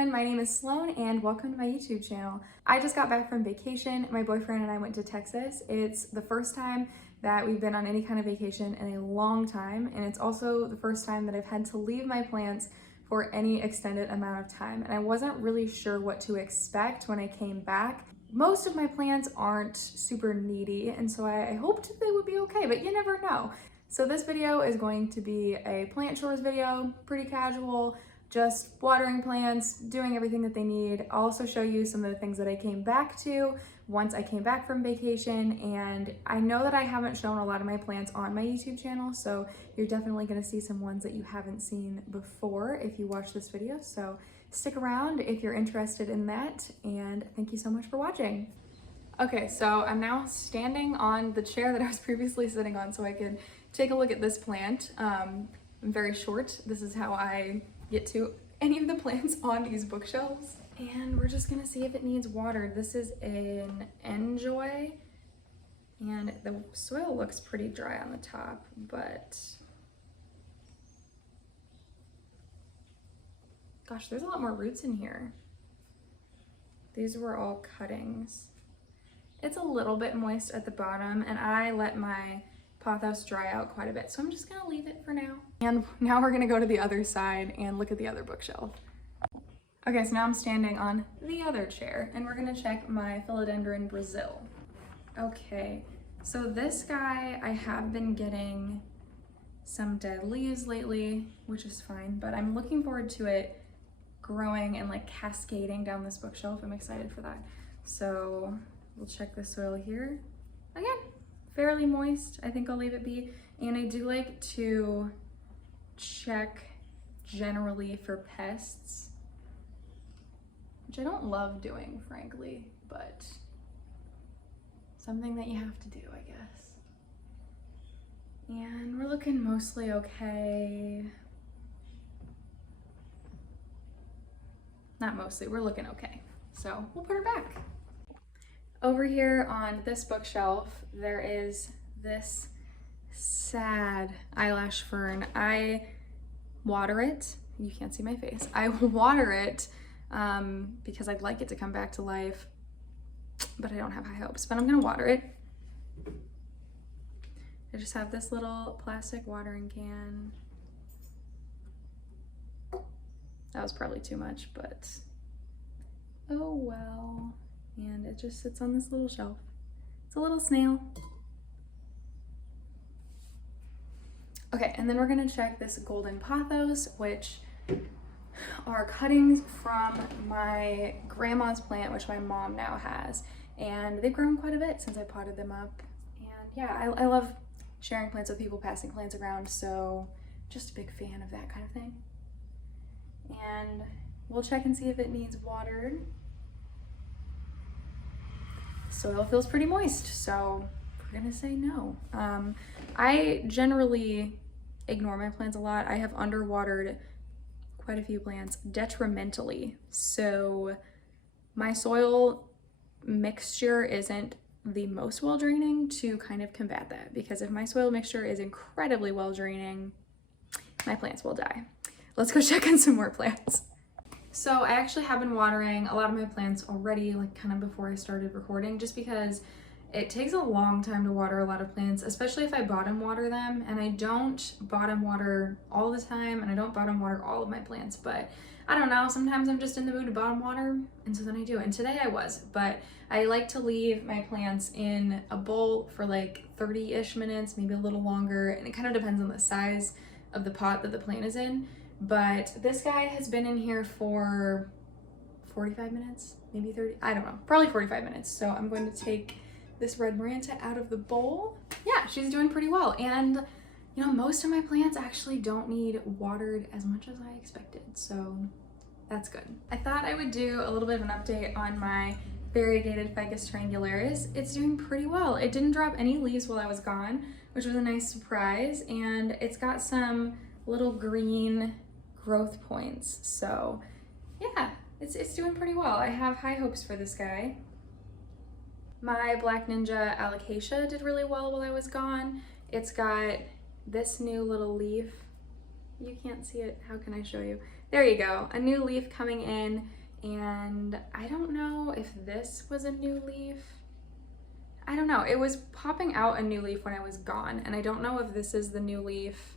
everyone, my name is Sloan and welcome to my YouTube channel. I just got back from vacation. My boyfriend and I went to Texas. It's the first time that we've been on any kind of vacation in a long time, and it's also the first time that I've had to leave my plants for any extended amount of time, and I wasn't really sure what to expect when I came back. Most of my plants aren't super needy, and so I hoped they would be okay, but you never know. So this video is going to be a plant chores video, pretty casual, just watering plants, doing everything that they need. I'll also show you some of the things that I came back to once I came back from vacation, and I know that I haven't shown a lot of my plants on my YouTube channel, so you're definitely gonna see some ones that you haven't seen before if you watch this video, so stick around if you're interested in that, and thank you so much for watching. Okay, so I'm now standing on the chair that I was previously sitting on so I could take a look at this plant. I'm very short. This is how I get to any of the plants on these bookshelves. And we're just gonna see if it needs watered. This is an enjoy, and the soil looks pretty dry on the top, but gosh, there's a lot more roots in here. These were all cuttings. It's a little bit moist at the bottom, and I let my pothos dry out quite a bit, so I'm just gonna leave it for now. And now we're gonna go to the other side and look at the other bookshelf. Okay, so now I'm standing on the other chair, and we're gonna check my philodendron Brazil. Okay, so this guy, I have been getting some dead leaves lately, which is fine, but I'm looking forward to it growing and like cascading down this bookshelf. I'm excited for that. So we'll check the soil here. Again, fairly moist. I think I'll leave it be. And I do like to check generally for pests, which I don't love doing, frankly, but something that you have to do, I guess. And we're looking mostly okay. Not mostly, we're looking okay. So we'll put her back. Over here on this bookshelf, there is this sad eyelash fern. I water it. You can't see my face. I water it because I'd like it to come back to life, but I don't have high hopes, but I'm gonna water it. I just have this little plastic watering can. That was probably too much, but oh well. And it just sits on this little shelf. It's a little snail. Okay, and then we're gonna check this golden pothos, which are cuttings from my grandma's plant, which my mom now has. And they've grown quite a bit since I potted them up. And yeah, I love sharing plants with people, passing plants around, so just a big fan of that kind of thing. And we'll check and see if it needs watered. Soil feels pretty moist, so we're gonna say no. I generally ignore my plants a lot. I have underwatered quite a few plants detrimentally, so my soil mixture isn't the most well draining to kind of combat that, because if my soil mixture is incredibly well draining, my plants will die. Let's go check on some more plants. So I actually have been watering a lot of my plants already, like kind of before I started recording, just because it takes a long time to water a lot of plants, especially if I bottom water them. And I don't bottom water all the time, and I don't bottom water all of my plants, but I don't know, sometimes I'm just in the mood to bottom water, and so then I do. And today I was, but I like to leave my plants in a bowl for like 30-ish minutes, maybe a little longer, and it kind of depends on the size of the pot that the plant is in. But this guy has been in here for 45 minutes, maybe 30, I don't know, probably 45 minutes. So I'm going to take this red Maranta out of the bowl. Yeah, she's doing pretty well. And you know, most of my plants actually don't need watered as much as I expected, so that's good. I thought I would do a little bit of an update on my variegated Ficus triangularis. It's doing pretty well. It didn't drop any leaves while I was gone, which was a nice surprise, and it's got some little green growth points, so yeah, it's doing pretty well. I have high hopes for this guy. My Black Ninja alocasia did really well while I was gone. It's got this new little leaf. You can't see it, how can I show you? there you go, a new leaf coming in. And I don't know if this was a new leaf. I don't know, it was popping out a new leaf when I was gone, and I don't know if this is the new leaf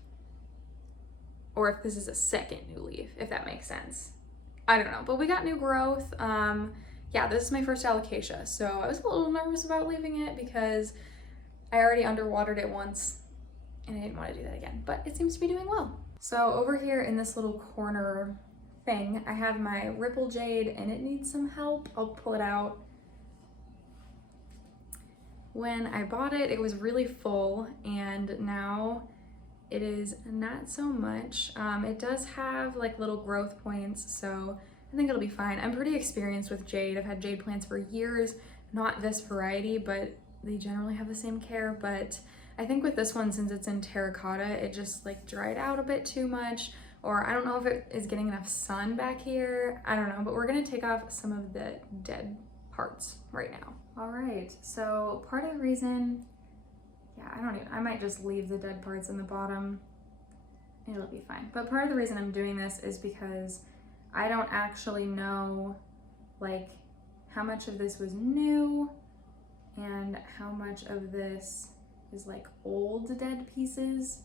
or if this is a second new leaf, if that makes sense. I don't know, but we got new growth. Yeah, this is my first alocasia, so I was a little nervous about leaving it because I already underwatered it once and I didn't want to do that again, but it seems to be doing well. So over here in this little corner thing, I have my Ripple Jade and it needs some help. I'll pull it out. When I bought it, it was really full, and now it is not so much. It does have like little growth points, so I think it'll be fine. I'm pretty experienced with jade. I've had jade plants for years, not this variety, but they generally have the same care. But I think with this one, since it's in terracotta, it just like dried out a bit too much, or I don't know if it is getting enough sun back here. I don't know, but we're gonna take off some of the dead parts right now. All right, so part of the reason, yeah, I might just leave the dead parts in the bottom. It'll be fine. But part of the reason I'm doing this is because I don't actually know like how much of this was new and how much of this is like old dead pieces,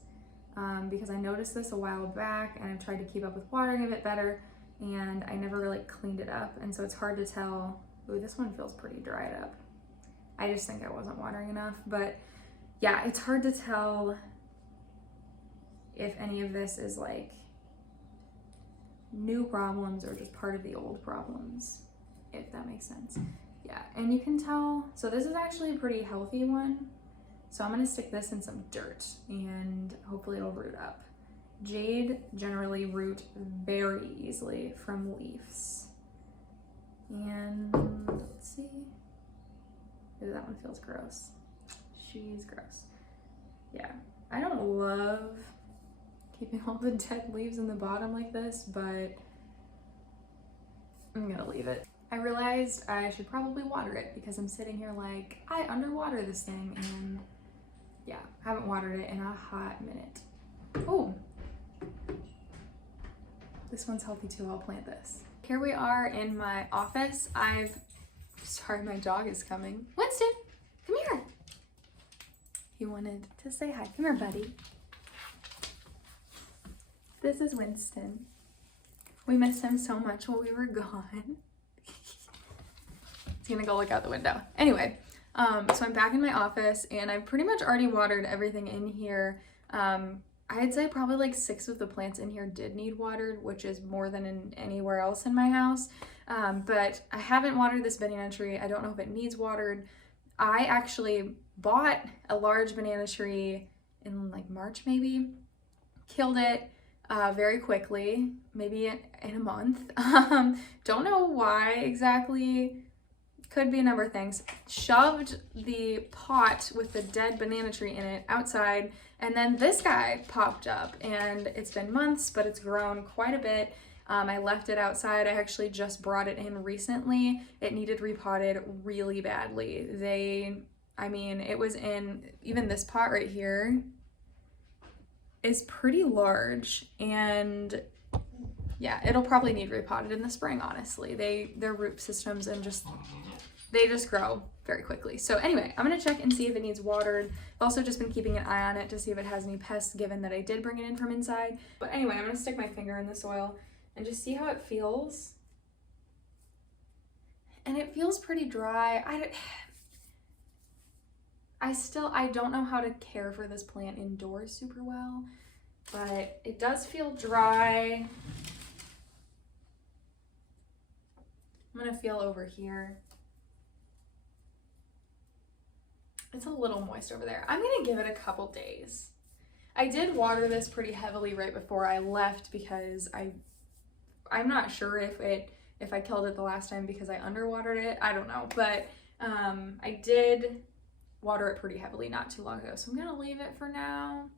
because I noticed this a while back and I've tried to keep up with watering a bit better and I never really cleaned it up, and so it's hard to tell. Ooh, this one feels pretty dried up. I just think I wasn't watering enough, but yeah, it's hard to tell if any of this is like new problems or just part of the old problems, if that makes sense. Yeah, and you can tell, so this is actually a pretty healthy one. So I'm gonna stick this in some dirt and hopefully it'll root up. Jade generally root very easily from leaves. And let's see. Ooh, that one feels gross. She's gross. Yeah, I don't love keeping all the dead leaves in the bottom like this, but I'm gonna leave it. I realized I should probably water it because I'm sitting here like, I underwater this thing, and yeah, I haven't watered it in a hot minute. Oh, this one's healthy too, I'll plant this. Here we are in my office. Sorry, my dog is coming. Winston, come here. He wanted to say hi. Come here, buddy. This is Winston. We missed him so much while we were gone. He's gonna go look out the window. Anyway, so I'm back in my office and I've pretty much already watered everything in here. I'd say probably like 6 of the plants in here did need watered, which is more than in anywhere else in my house. But I haven't watered this banana tree. I don't know if it needs watered. I actually bought a large banana tree in like March maybe, killed it very quickly, maybe in a month. Don't know why exactly. Could be a number of things. Shoved the pot with the dead banana tree in it outside, and then this guy popped up, and it's been months, but it's grown quite a bit. I left it outside. I actually just brought it in recently. It needed repotted really badly. It was in, even this pot right here is pretty large, and yeah, it'll probably need repotted in the spring, honestly. Their root systems and they just grow very quickly. So anyway, I'm gonna check and see if it needs watered. I've also just been keeping an eye on it to see if it has any pests, given that I did bring it in from inside. But anyway, I'm gonna stick my finger in the soil and just see how it feels. And it feels pretty dry. I don't know how to care for this plant indoors super well, but it does feel dry. I'm gonna feel over here. It's a little moist over there. I'm gonna give it a couple days. I did water this pretty heavily right before I left because I'm not sure if I killed it the last time because I underwatered it. I don't know, but I did water it pretty heavily not too long ago, so I'm gonna leave it for now.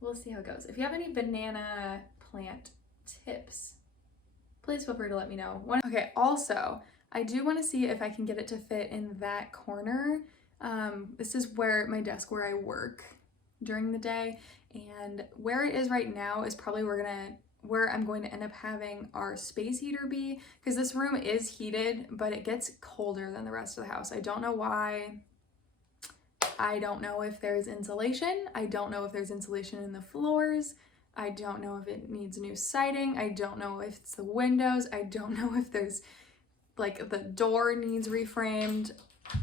We'll see how it goes. If you have any banana plant tips, please feel free to let me know. Okay, also, I do want to see if I can get it to fit in that corner. This is my desk where I work during the day, and where it is right now is probably where where I'm going to end up having our space heater be, because this room is heated, but it gets colder than the rest of the house. I don't know why. I don't know if there's insulation. I don't know if there's insulation in the floors. I don't know if it needs new siding. I don't know if it's the windows. I don't know if there's like the door needs reframed.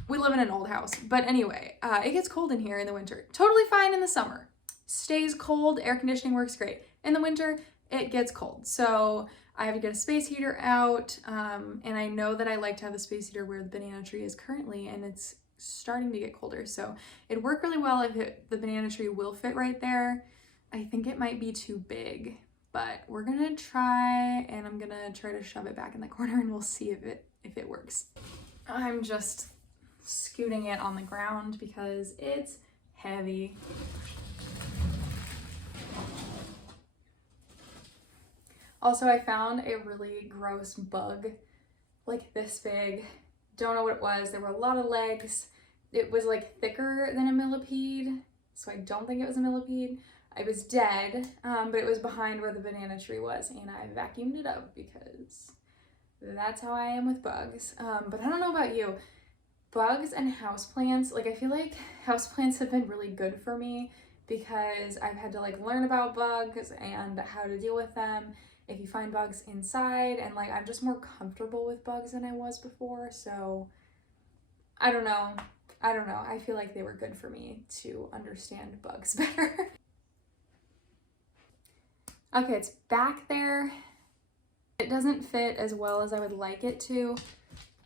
We live in an old house, but anyway, it gets cold in here in the winter. Totally fine in the summer. Stays cold, air conditioning works great. In the winter, it gets cold. So I have to get a space heater out, and I know that I like to have the space heater where the banana tree is currently, and it's starting to get colder. So it'd work really well if the banana tree will fit right there. I think it might be too big, but we're gonna try, and I'm gonna try to shove it back in the corner, and we'll see if it works. I'm just scooting it on the ground because it's heavy. Also, I found a really gross bug, like this big. Don't know what it was. There were a lot of legs. It was like thicker than a millipede, so I don't think it was a millipede. It was dead, but it was behind where the banana tree was, and I vacuumed it up because that's how I am with bugs. But I don't know about you. Bugs and houseplants, like I feel like houseplants have been really good for me because I've had to like learn about bugs and how to deal with them if you find bugs inside, and like I'm just more comfortable with bugs than I was before. So I don't know. I feel like they were good for me to understand bugs better. Okay, it's back there. It doesn't fit as well as I would like it to.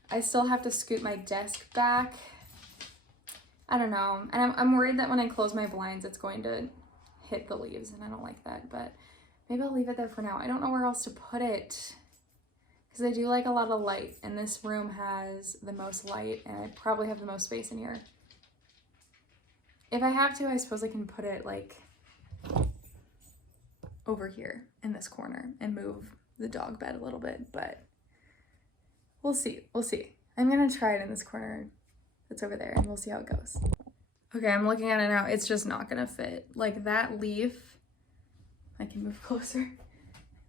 I still have to scoot my desk back. I don't know. And I'm worried that when I close my blinds, it's going to hit the leaves, and I don't like that, but maybe I'll leave it there for now. I don't know where else to put it because I do like a lot of light, and this room has the most light, and I probably have the most space in here. If I have to, I suppose I can put it like over here in this corner and move the dog bed a little bit, but we'll see. I'm gonna try it in this corner that's over there, and we'll see how it goes. Okay, I'm looking at it now. It's just not gonna fit. Like that leaf, I can move closer.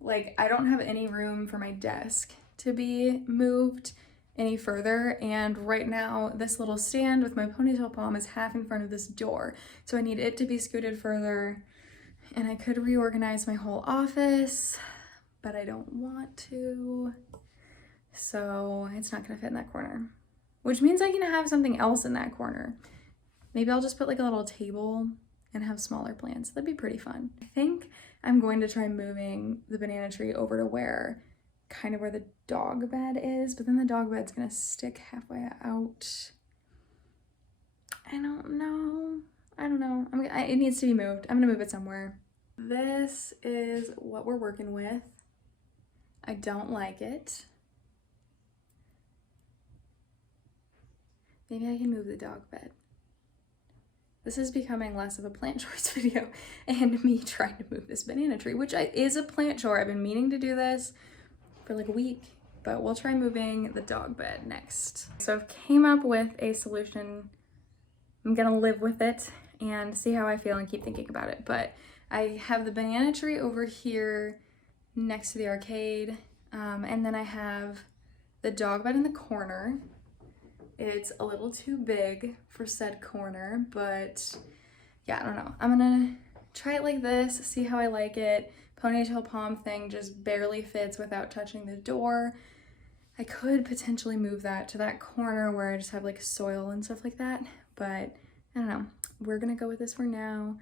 Like I don't have any room for my desk to be moved any further, and right now this little stand with my ponytail palm is half in front of this door, so I need it to be scooted further, and I could reorganize my whole office, but I don't want to, so it's not gonna fit in that corner, which means I can have something else in that corner. Maybe I'll just put like a little table and have smaller plants. That'd be pretty fun. I think I'm going to try moving the banana tree over to where the dog bed is, but then the dog bed's gonna stick halfway out. I don't know. It needs to be moved. I'm gonna move it somewhere. This is what we're working with. I don't like it. Maybe I can move the dog bed. This is becoming less of a plant chores video and me trying to move this banana tree, which is a plant chore. I've been meaning to do this for like a week, but we'll try moving the dog bed next. So I've came up with a solution. I'm gonna live with it and see how I feel and keep thinking about it. But I have the banana tree over here next to the arcade, and then I have the dog bed in the corner. It's a little too big for said corner, but yeah, I don't know. I'm gonna try it like this, see how I like it. Ponytail palm thing just barely fits without touching the door. I could potentially move that to that corner where I just have like soil and stuff like that, but I don't know. We're gonna go with this for now,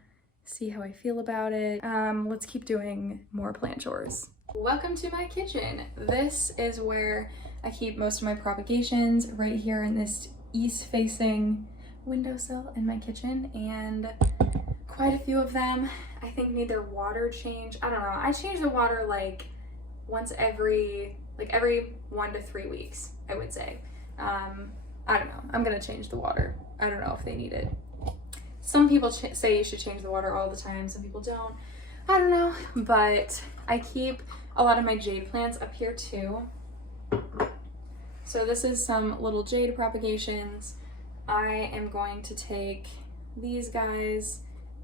see how I feel about it. Let's keep doing more plant chores. Welcome to my kitchen. This is where I keep most of my propagations, right here in this east-facing windowsill in my kitchen, and quite a few of them I think need their water changed. I don't know. I change the water like once every 1 to 3 weeks, I would say. I don't know. I'm gonna change the water. I don't know if they need it. Some people say you should change the water all the time. Some people don't. I don't know. But I keep a lot of my jade plants up here too. So this is some little jade propagations. I am going to take these guys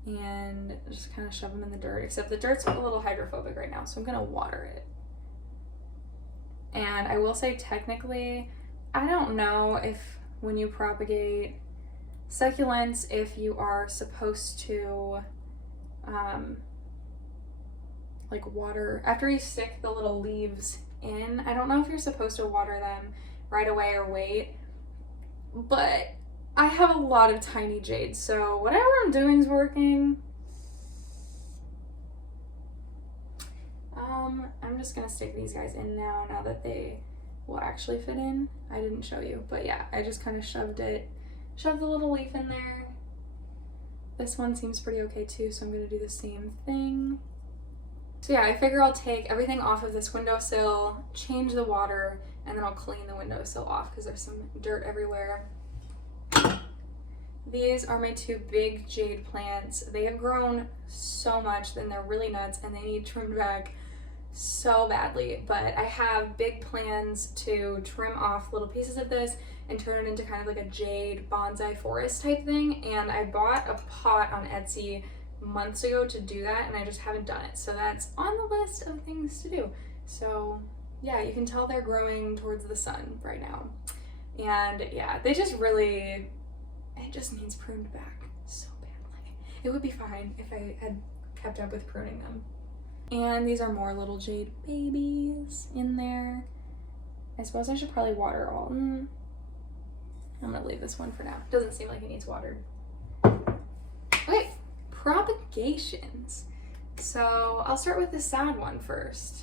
and just kind of shove them in the dirt, except the dirt's a little hydrophobic right now, so I'm gonna water it. And I will say, technically, I don't know if when you propagate succulents, if you are supposed to like water after you stick the little leaves in. I don't know if you're supposed to water them right away or wait, but I have a lot of tiny jades, so whatever I'm doing is working. I'm just gonna stick these guys in now that they will actually fit in. I didn't show you, but yeah, I just kind of shoved the little leaf in there. This one seems pretty okay too, so I'm gonna do the same thing. So yeah, I figure I'll take everything off of this windowsill, change the water, and then I'll clean the windowsill off because there's some dirt everywhere. These are my two big jade plants. They have grown so much, and they're really nuts, and they need trimmed back so badly. But I have big plans to trim off little pieces of this and turn it into kind of like a jade bonsai forest type thing. And I bought a pot on Etsy months ago to do that, and I just haven't done it. So that's on the list of things to do. So yeah, you can tell they're growing towards the sun right now. And yeah, they just really, it just needs pruned back so badly. It would be fine if I had kept up with pruning them. And these are more little jade babies in there. I suppose I should probably water all. I'm gonna leave this one for now. Doesn't seem like it needs watered. Okay, propagations. So I'll start with the sad one first.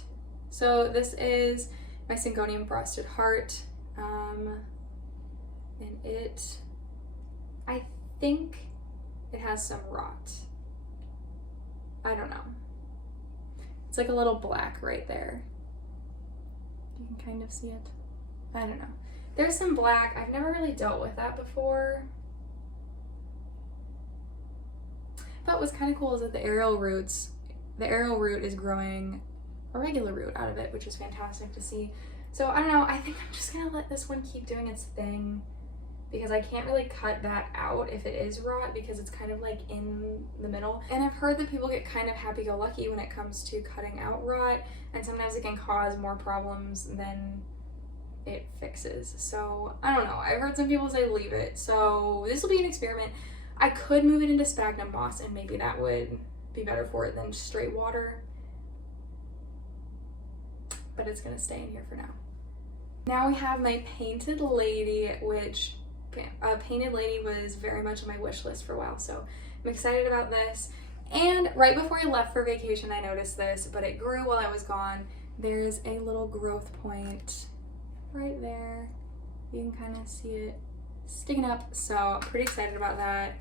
So this is my Syngonium frosted heart. And I think it has some rot. I don't know. It's like a little black right there. You can kind of see it. I don't know. There's some black. I've never really dealt with that before. But what's kind of cool is that the aerial root is growing a regular root out of it, which is fantastic to see. So I don't know, I think I'm just gonna let this one keep doing its thing because I can't really cut that out if it is rot because it's kind of like in the middle. And I've heard that people get kind of happy-go-lucky when it comes to cutting out rot, and sometimes it can cause more problems than it fixes. So I don't know, I've heard some people say leave it. So this will be an experiment. I could move it into sphagnum moss and maybe that would be better for it than straight water. But it's gonna stay in here for now. Now we have my painted lady, which painted lady was very much on my wish list for a while, so I'm excited about this. And right before I left for vacation, I noticed this, but it grew while I was gone. There's a little growth point right there. You can kind of see it sticking up, so I'm pretty excited about that.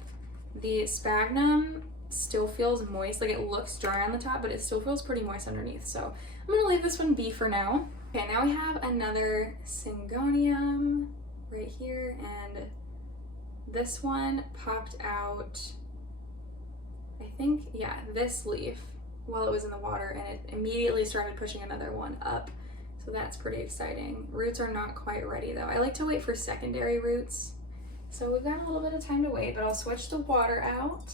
The sphagnum still feels moist, like it looks dry on the top, but it still feels pretty moist underneath, so I'm gonna leave this one be for now. Okay, now we have another Syngonium right here, and this one popped out, I think, yeah, this leaf while it was in the water, and it immediately started pushing another one up, so that's pretty exciting. Roots are not quite ready though. I like to wait for secondary roots, so we've got a little bit of time to wait, but I'll switch the water out.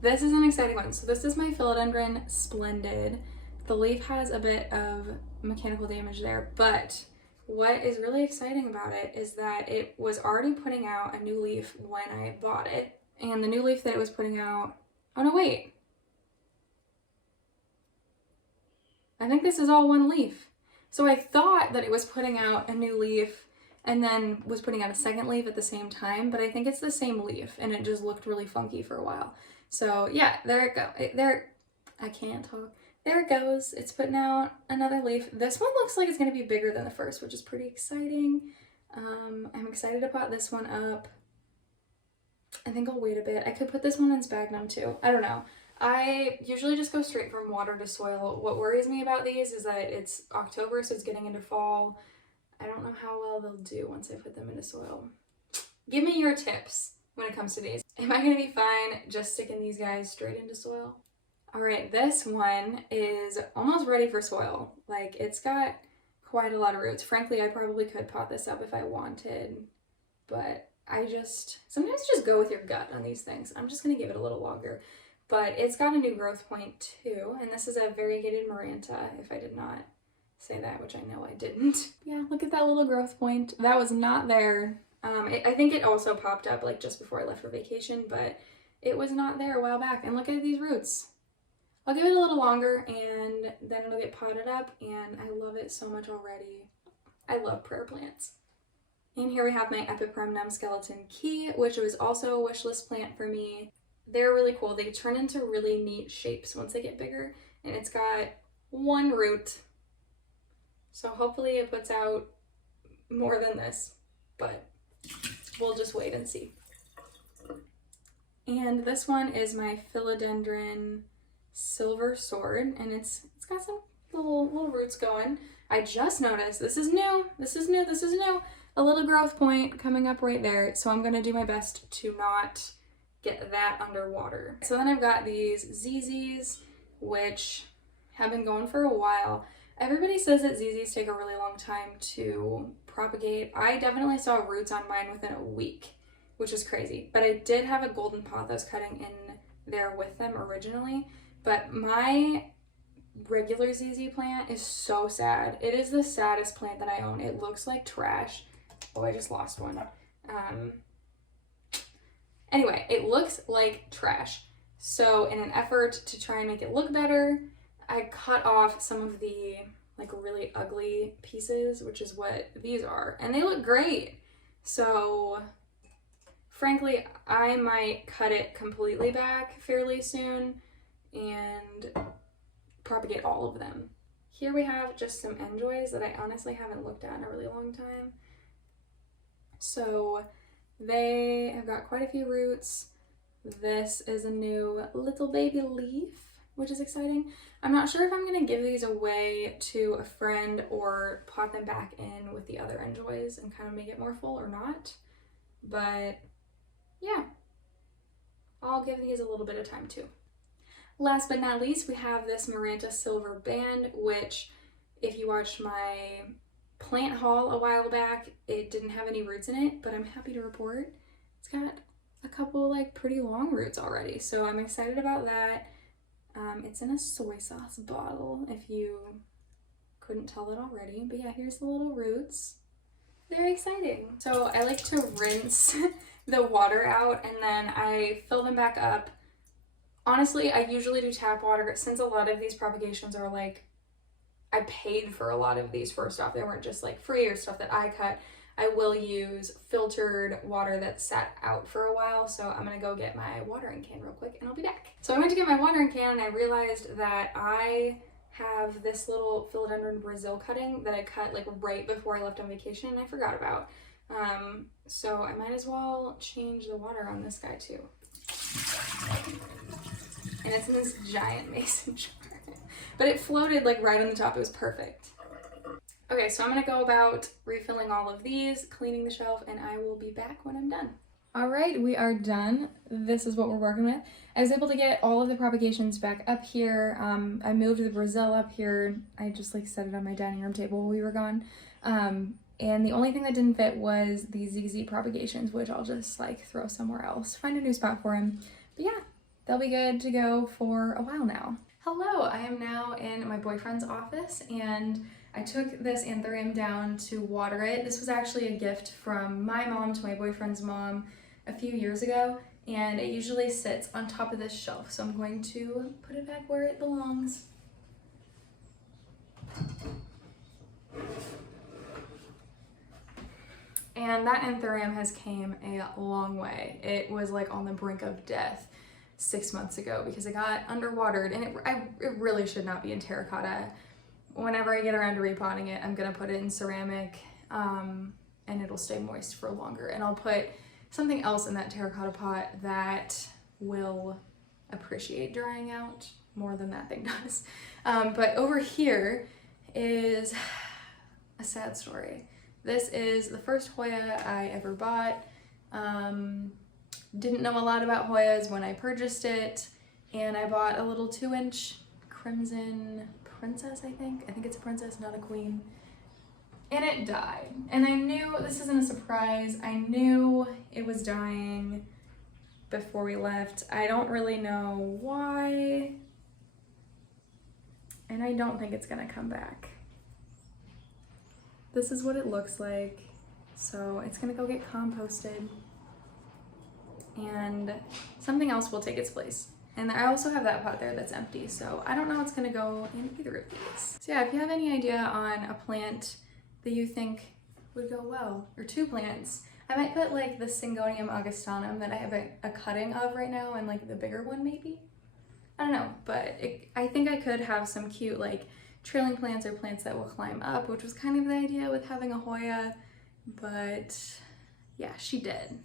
This is an exciting one. So this is my philodendron splendid. The leaf has a bit of mechanical damage there, but what is really exciting about it is that it was already putting out a new leaf when I bought it. And the new leaf that it was putting out, oh no, wait. I think this is all one leaf. So I thought that it was putting out a new leaf and then was putting out a second leaf at the same time, but I think it's the same leaf and it just looked really funky for a while. So yeah, there it goes. I can't talk. There it goes. It's putting out another leaf. This one looks like it's going to be bigger than the first, which is pretty exciting. I'm excited to pot this one up. I think I'll wait a bit. I could put this one in sphagnum too. I don't know. I usually just go straight from water to soil. What worries me about these is that it's October, so it's getting into fall. I don't know how well they'll do once I put them into soil. Give me your tips when it comes to these. Am I going to be fine just sticking these guys straight into soil? All right, this one is almost ready for soil. Like, it's got quite a lot of roots. Frankly, I probably could pot this up if I wanted, but sometimes just go with your gut on these things. I'm just gonna give it a little longer, but it's got a new growth point too, and this is a variegated Maranta, if I did not say that, which I know I didn't. Yeah, look at that little growth point. That was not there. I think it also popped up like just before I left for vacation, but it was not there a while back. And look at these roots. I'll give it a little longer and then it'll get potted up, and I love it so much already. I love prayer plants. And here we have my Epipremnum skeleton key, which was also a wish list plant for me. They're really cool. They turn into really neat shapes once they get bigger, and it's got one root. So hopefully it puts out more than this, but we'll just wait and see. And this one is my philodendron silver sword, and it's got some little roots going. I just noticed this is new. A little growth point coming up right there, so I'm gonna do my best to not get that underwater. So then I've got these ZZs, which have been going for a while. Everybody says that ZZs take a really long time to propagate. I definitely saw roots on mine within a week, which is crazy. But I did have a golden pot that I was cutting in there with them originally. But my regular ZZ plant is so sad. It is the saddest plant that I own. It looks like trash. Oh, I just lost one. Anyway, it looks like trash. So in an effort to try and make it look better, I cut off some of the like really ugly pieces, which is what these are, and they look great. So frankly, I might cut it completely back fairly soon and propagate all of them. Here we have just some enjoys that I honestly haven't looked at in a really long time. So they have got quite a few roots. This is a new little baby leaf, which is exciting. I'm not sure if I'm gonna give these away to a friend or pot them back in with the other enjoys and kind of make it more full or not. But yeah, I'll give these a little bit of time too. Last but not least, we have this Maranta silver band, which if you watched my plant haul a while back, it didn't have any roots in it, but I'm happy to report it's got a couple like pretty long roots already. So I'm excited about that. It's in a soy sauce bottle, if you couldn't tell it already. But yeah, here's the little roots. Very exciting. So I like to rinse the water out and then I fill them back up. Honestly, I usually do tap water since a lot of these propagations are like, I paid for a lot of these first off. They weren't just like free or stuff that I cut. I will use filtered water that sat out for a while, so I'm gonna go get my watering can real quick and I'll be back. So I went to get my watering can and I realized that I have this little philodendron Brazil cutting that I cut like right before I left on vacation and I forgot about. So I might as well change the water on this guy too. And it's in this giant mason jar. But it floated like right on the top, it was perfect. Okay, so I'm gonna go about refilling all of these, cleaning the shelf, and I will be back when I'm done. All right, we are done. This is what we're working with. I was able to get all of the propagations back up here. I moved the Brazil up here. I just like set it on my dining room table while we were gone. And the only thing that didn't fit was the ZZ propagations, which I'll just like throw somewhere else, find a new spot for them. But yeah, they'll be good to go for a while now. Hello, I am now in my boyfriend's office and I took this Anthurium down to water it. This was actually a gift from my mom to my boyfriend's mom a few years ago, and it usually sits on top of this shelf. So I'm going to put it back where it belongs. And that Anthurium has came a long way. It was like on the brink of death 6 months ago because it got underwatered, and it really should not be in terracotta. Whenever I get around to repotting it, I'm gonna put it in ceramic and it'll stay moist for longer. And I'll put something else in that terracotta pot that will appreciate drying out more than that thing does. But over here is a sad story. This is the first Hoya I ever bought. Didn't know a lot about Hoyas when I purchased it, and I bought a little 2-inch crimson princess, I think it's a princess, not a queen. and it died. And I knew, this isn't a surprise, I knew it was dying before we left. I don't really know why, and I don't think it's gonna come back. This is what it looks like. So it's gonna go get composted, and something else will take its place. And I also have that pot there that's empty, so I don't know what's gonna go in either of these. So yeah, if you have any idea on a plant that you think would go well, or two plants, I might put like the Syngonium augustanum that I have a cutting of right now, and like the bigger one maybe. I don't know, but I think I could have some cute like trailing plants or plants that will climb up, which was kind of the idea with having a Hoya, but yeah, she did.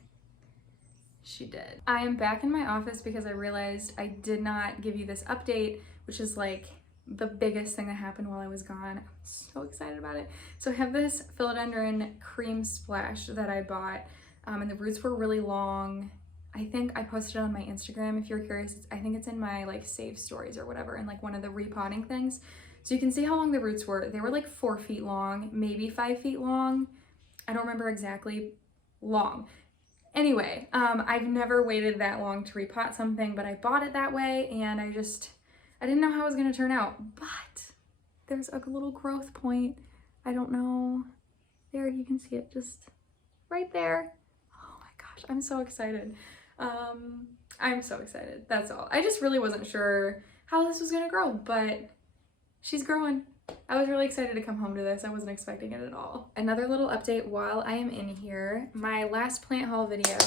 She did. I am back in my office because I realized I did not give you this update, which is like the biggest thing that happened while I was gone. I'm so excited about it. So I have this philodendron cream splash that I bought, and the roots were really long. I think I posted it on my Instagram if you're curious. I think it's in my like save stories or whatever, in like one of the repotting things. So you can see how long the roots were. They were like 4 feet long, maybe 5 feet long. I don't remember exactly long. Anyway, I've never waited that long to repot something, but I bought it that way, and I didn't know how it was gonna turn out, but there's a little growth point. I don't know. There, you can see it just right there. Oh my gosh, I'm so excited. I'm so excited, that's all. I just really wasn't sure how this was gonna grow, but she's growing. I was really excited to come home to this. I wasn't expecting it at all. Another little update while I am in here. My last plant haul video,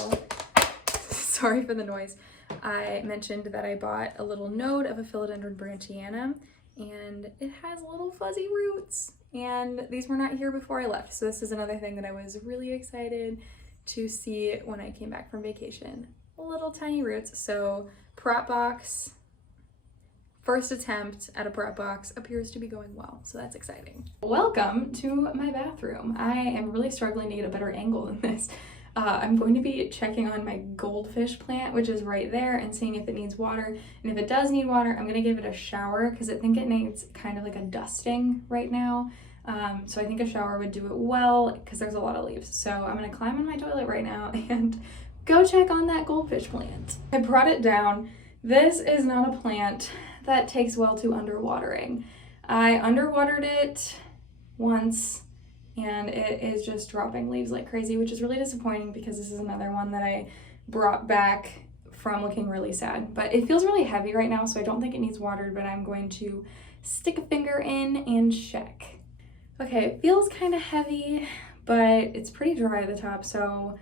sorry for the noise, I mentioned that I bought a little node of a philodendron branchianum, and it has little fuzzy roots, and these were not here before I left. So this is another thing that I was really excited to see when I came back from vacation. Little tiny roots. So prop box, first attempt at a prop box appears to be going well, so that's exciting. Welcome to my bathroom. I am really struggling to get a better angle than this. I'm going to be checking on my goldfish plant, which is right there, and seeing if it needs water. And if it does need water, I'm gonna give it a shower because I think it needs kind of like a dusting right now. So I think a shower would do it well because there's a lot of leaves. So I'm gonna climb on my toilet right now and go check on that goldfish plant. I brought it down. This is not a plant that takes well to underwatering. I underwatered it once, and it is just dropping leaves like crazy, which is really disappointing because this is another one that I brought back from looking really sad. But it feels really heavy right now, so I don't think it needs watered, but I'm going to stick a finger in and check. Okay, it feels kind of heavy, but it's pretty dry at the top, so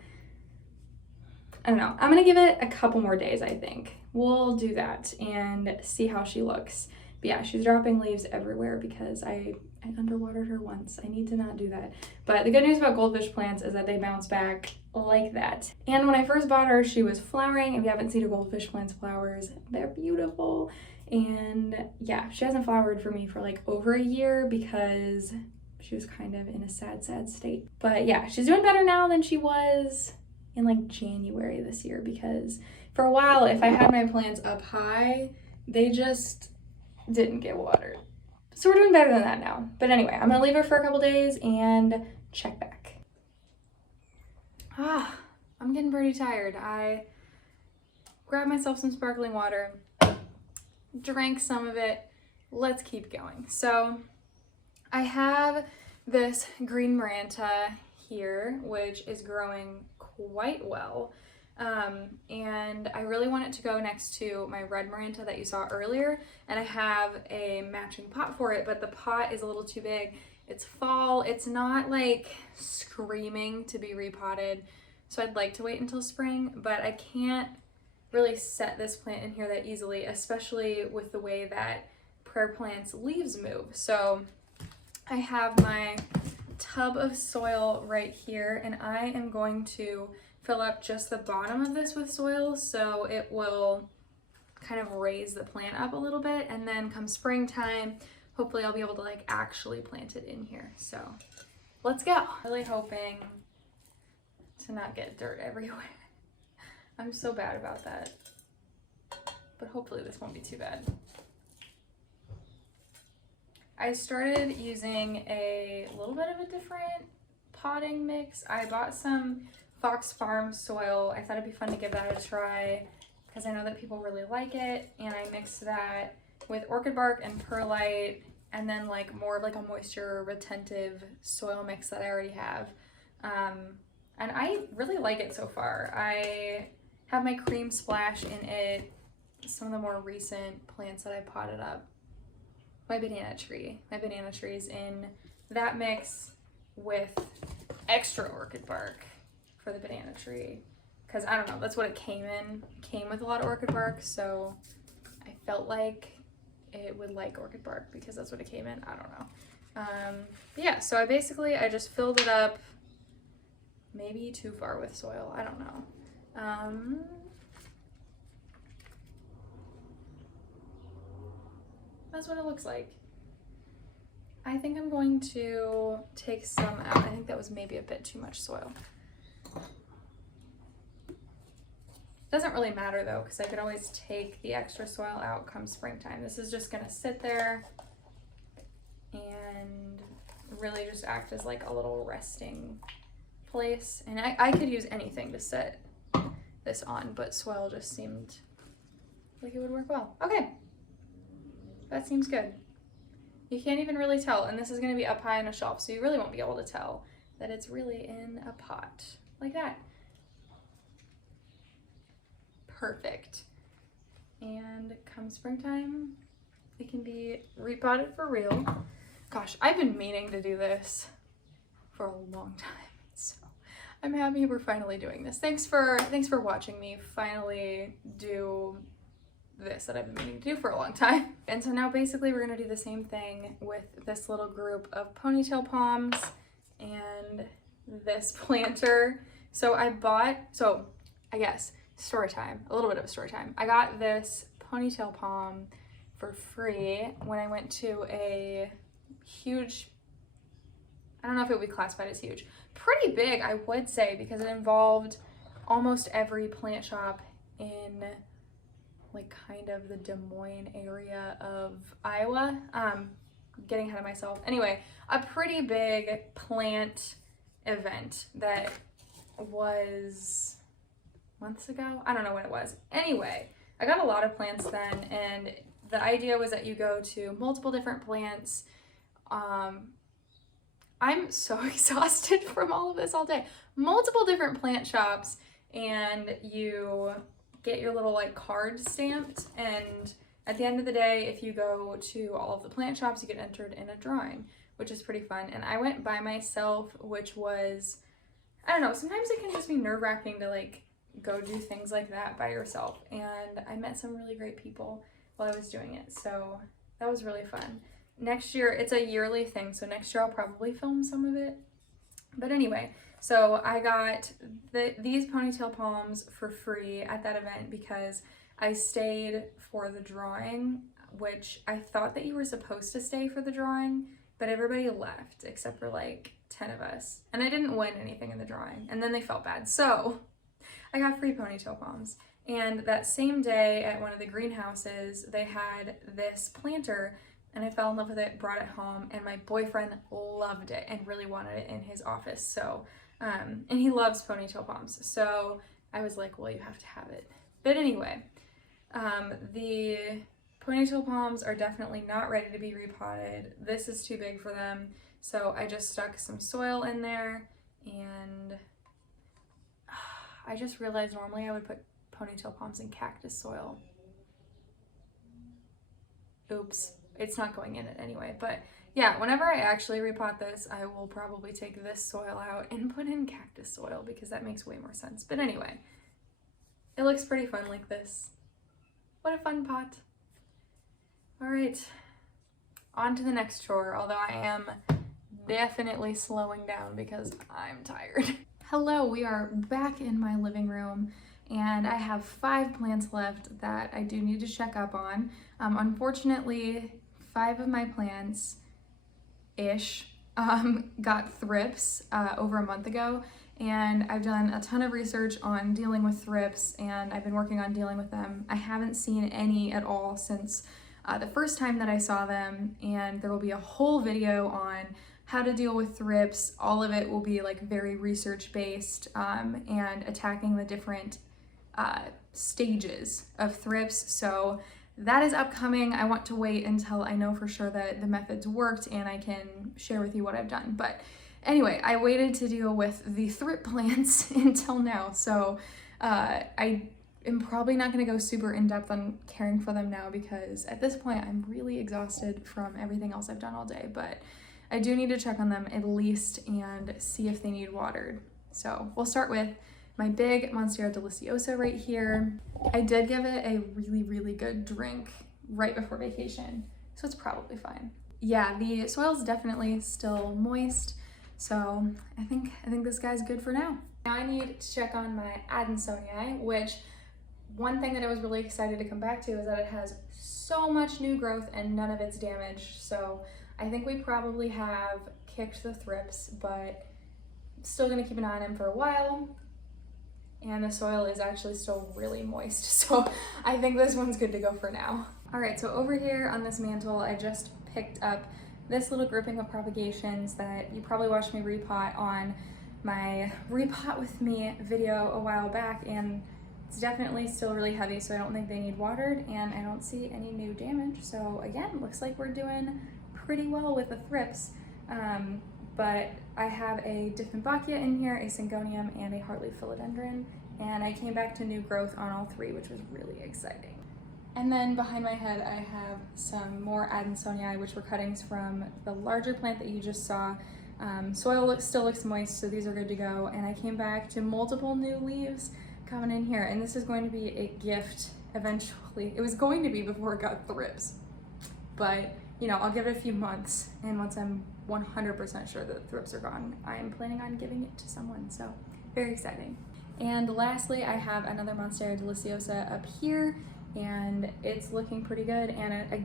I don't know. I'm gonna give it a couple more days, I think. We'll do that and see how she looks. But yeah, she's dropping leaves everywhere because I underwatered her once. I need to not do that. But the good news about goldfish plants is that they bounce back like that. And when I first bought her, she was flowering. If you haven't seen a goldfish plant's flowers, they're beautiful. And yeah, she hasn't flowered for me for like over a year because she was kind of in a sad state. But yeah, she's doing better now than she was in like January this year, because for a while, if I had my plants up high, they just didn't get watered. So we're doing better than that now. But anyway, I'm gonna leave her for a couple days and check back. I'm getting pretty tired. I grabbed myself some sparkling water, drank some of it. Let's keep going. So I have this green Maranta here, which is growing quite well. And I really want it to go next to my red Maranta that you saw earlier, and I have a matching pot for it, but the pot is a little too big. It's fall, it's not like screaming to be repotted, so I'd like to wait until spring, but I can't really set this plant in here that easily, especially with the way that prayer plants' leaves move. So I have my tub of soil right here, and I am going to fill up just the bottom of this with soil so it will kind of raise the plant up a little bit, and then come springtime, hopefully I'll be able to like actually plant it in here. So let's go. Really hoping to not get dirt everywhere. I'm so bad about that, but hopefully this won't be too bad. I started using a little bit of a different potting mix. I bought some Fox Farm soil. I thought it'd be fun to give that a try because I know that people really like it. And I mixed that with orchid bark and perlite, and then like more of like a moisture retentive soil mix that I already have. And I really like it so far. I have my cream splash in it, some of the more recent plants that I potted up. My banana tree is in that mix with extra orchid bark for the banana tree. Cause I don't know, that's what it came with a lot of orchid bark. So I felt like it would like orchid bark because that's what it came in. I don't know. Yeah, so I just filled it up, maybe too far with soil. I don't know. That's what it looks like. I think I'm going to take some out. I think that was maybe a bit too much soil. Doesn't really matter though, because I could always take the extra soil out come springtime. This is just gonna sit there and really just act as like a little resting place. And I could use anything to set this on, but soil just seemed like it would work well. Okay. That seems good. You can't even really tell, and this is going to be up high on a shelf, so you really won't be able to tell that it's really in a pot like that. Perfect. And come springtime, it can be repotted for real. Gosh, I've been meaning to do this for a long time, so I'm happy we're finally doing this. Thanks for watching me finally do this that I've been meaning to do for a long time. And so now basically we're gonna do the same thing with this little group of ponytail palms and this planter. So I guess story time, a little bit of a story time. I got this ponytail palm for free when I went to a huge, I don't know if it would be classified as huge, pretty big I would say, because it involved almost every plant shop in like kind of the Des Moines area of Iowa. Getting ahead of myself. Anyway, a pretty big plant event that was months ago. I don't know when it was. Anyway, I got a lot of plants then, and the idea was that you go to multiple different plants. I'm so exhausted from all of this all day. Multiple different plant shops, and you get your little like card stamped, and at the end of the day, if you go to all of the plant shops, you get entered in a drawing, which is pretty fun. And I went by myself, which was, I don't know, sometimes it can just be nerve-wracking to like go do things like that by yourself. And I met some really great people while I was doing it, so that was really fun. Next year, it's a yearly thing, so next year I'll probably film some of it. But anyway, so I got these ponytail palms for free at that event because I stayed for the drawing, which I thought that you were supposed to stay for the drawing, but everybody left except for like 10 of us. And I didn't win anything in the drawing, and then they felt bad. So I got free ponytail palms. And that same day at one of the greenhouses, they had this planter, and I fell in love with it, brought it home, and my boyfriend loved it and really wanted it in his office. So, and he loves ponytail palms. So I was like, well, you have to have it. But anyway, the ponytail palms are definitely not ready to be repotted. This is too big for them. So I just stuck some soil in there, and I just realized normally I would put ponytail palms in cactus soil. Oops. It's not going in it anyway, but yeah, whenever I actually repot this, I will probably take this soil out and put in cactus soil because that makes way more sense. But anyway, it looks pretty fun like this. What a fun pot. All right, on to the next chore, although I am definitely slowing down because I'm tired. Hello, we are back in my living room, and I have 5 plants left that I do need to check up on. Unfortunately, 5 of my plants-ish got thrips over a month ago, and I've done a ton of research on dealing with thrips, and I've been working on dealing with them. I haven't seen any at all since the first time that I saw them, and there will be a whole video on how to deal with thrips. All of it will be like very research based and attacking the different stages of thrips. So that is upcoming. I want to wait until I know for sure that the methods worked and I can share with you what I've done. But anyway, I waited to deal with the thrip plants until now. So I am probably not going to go super in depth on caring for them now because at this point I'm really exhausted from everything else I've done all day. But I do need to check on them at least and see if they need watered. So we'll start with my big Monstera deliciosa right here. I did give it a really, really good drink right before vacation, so it's probably fine. Yeah, the soil's definitely still moist, so I think this guy's good for now. Now I need to check on my Adansonii, which one thing that I was really excited to come back to is that it has so much new growth and none of it's damaged. So I think we probably have kicked the thrips, but still gonna keep an eye on him for a while. And the soil is actually still really moist, so I think this one's good to go for now. All right, so over here on this mantle, I just picked up this little grouping of propagations that you probably watched me repot on my repot with me video a while back, and it's definitely still really heavy, so I don't think they need watered, and I don't see any new damage. So again, looks like we're doing pretty well with the thrips. But I have a Dieffenbachia in here, a Syngonium, and a Heartleaf philodendron, and I came back to new growth on all three, which was really exciting. And then behind my head, I have some more Adansonii, which were cuttings from the larger plant that you just saw. Soil still looks moist, so these are good to go. And I came back to multiple new leaves coming in here, and this is going to be a gift eventually. It was going to be before it got thrips, but you know, I'll give it a few months, and once I'm 100% sure that the thrips are gone, I'm planning on giving it to someone, so very exciting. And lastly, I have another Monstera deliciosa up here, and it's looking pretty good. And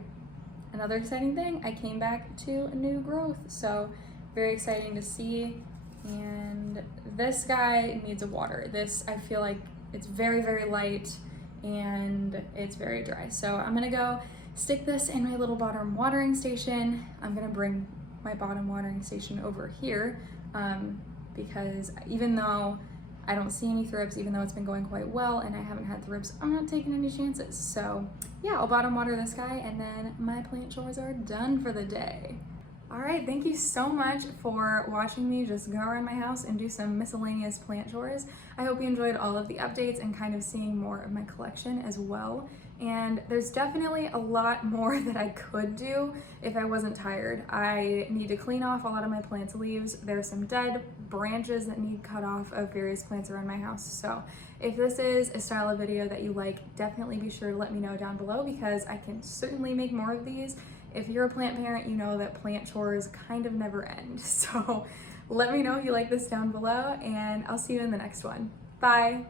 another exciting thing, I came back to new growth, so very exciting to see. And this guy needs a water. This, I feel like it's very, very light, and it's very dry. So I'm gonna go stick this in my little bottom watering station. I'm gonna bring my bottom watering station over here because even though I don't see any thrips, even though it's been going quite well and I haven't had thrips, I'm not taking any chances. So yeah, I'll bottom water this guy, and then my plant chores are done for the day. All right, thank you so much for watching me just go around my house and do some miscellaneous plant chores. I hope you enjoyed all of the updates and kind of seeing more of my collection as well. And there's definitely a lot more that I could do if I wasn't tired. I need to clean off a lot of my plant's leaves. There's some dead branches that need cut off of various plants around my house. So if this is a style of video that you like, definitely be sure to let me know down below because I can certainly make more of these. If you're a plant parent, you know that plant chores kind of never end. So let me know if you like this down below, and I'll see you in the next one. Bye.